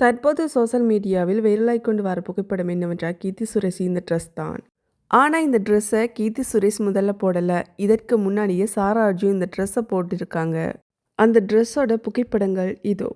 தற்போது சோஷியல் மீடியாவில் வைரலாகிக் கொண்டு வர புகைப்படம் என்னவென்றால் கீர்த்தி சுரேஷ் இந்த ட்ரெஸ் தான். ஆனால் இந்த ட்ரெஸ்ஸை கீர்த்தி சுரேஷ் முதல்ல போடலை. இதற்கு முன்னாடியே சாரா அர்ஜுன் இந்த ட்ரெஸ்ஸை போட்டிருக்காங்க. அந்த ட்ரெஸ்ஸோட புகைப்படங்கள் இதோ.